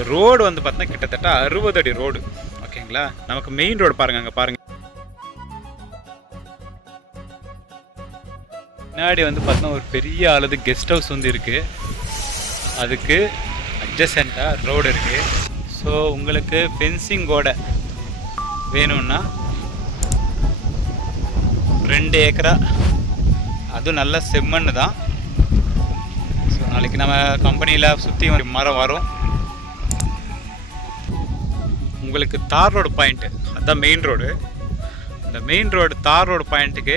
இந்த ரோடு வந்து பார்த்தீங்கன்னா கிட்டத்தட்ட 60 அடி ரோடு. ஓகேங்களா, நமக்கு மெயின் ரோடு பாருங்கள், அங்கே பாருங்கள். முன்னாடி வந்து பார்த்தீங்கன்னா ஒரு பெரிய அளவு கெஸ்ட் ஹவுஸ் வந்து இருக்குது. அதுக்கு அட்ஜசென்ட்டாக ரோடு இருக்குது. ஸோ உங்களுக்கு ஃபென்சிங்கோட வேணும்னா 2 ஏக்கரா, அதுவும் நல்ல செம்மண்ணு தான். ஸோ நாளைக்கு நம்ம கம்பெனியில் சுற்றி மரம் வரும். உங்களுக்கு தார் ரோடு பாயிண்ட்டு, அதுதான் மெயின் ரோடு. இந்த மெயின் ரோடு தார் ரோடு பாயிண்ட்டுக்கு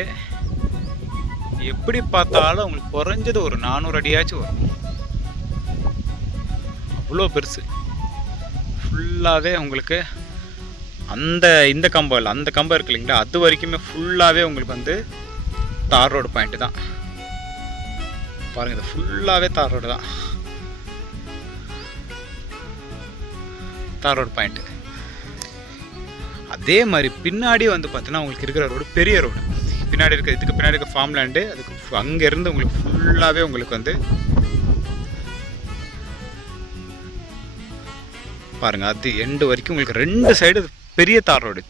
எப்படி பார்த்தாலும் உங்களுக்கு குறைஞ்சது ஒரு 400 அடியாச்சும் வரும். அவ்வளோ பெருசு. ஃபுல்லாகவே உங்களுக்கு இந்த கம்பம் இல்லை, அந்த கம்பம் இருக்கு இல்லைங்களா, அது வரைக்குமே ஃபுல்லாகவே உங்களுக்கு வந்து தார் ரோடு பாயிண்ட்டு தான். பாருங்கள், இது ஃபுல்லாகவே தார் ரோடு தான். தார் ரோடு பாயிண்ட்டு. அதே மாதிரி பின்னாடி வந்து பார்த்தீங்கன்னா உங்களுக்கு இருக்கிற ரோடு பெரிய ரோடு. பின்னாடி இருக்க இதுக்கு பின்னாடி இருக்க ஃபார்ம் லேண்டு, அதுக்கு அங்கேருந்து உங்களுக்கு ஃபுல்லாகவே உங்களுக்கு வந்து பாருங்கள், அது எண்டு வரைக்கும் உங்களுக்கு 2 சைடு பெரிய தார் ரோடு.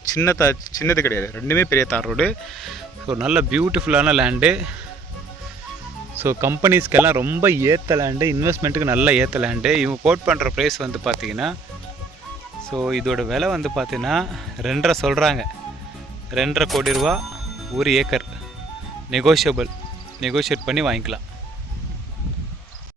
சின்னது கிடையாது, ரெண்டுமே பெரிய தார் ரோடு. ஸோ நல்ல பியூட்டிஃபுல்லான லேண்டு. ஸோ கம்பெனிஸ்க்கெல்லாம் ரொம்ப ஏற்ற லேண்டு, இன்வெஸ்ட்மெண்ட்டுக்கு நல்ல ஏற்ற லேண்டு. இவங்க கோட் பண்ணுற ப்ரைஸ் வந்து பார்த்திங்கன்னா, ஸோ இதோட விலை வந்து பார்த்தீங்கன்னா 2.5 சொல்கிறாங்க. 2.5 கோடி ரூபா 1 ஏக்கர். நெகோஷியேட் பண்ணி வாங்கிக்கலாம்.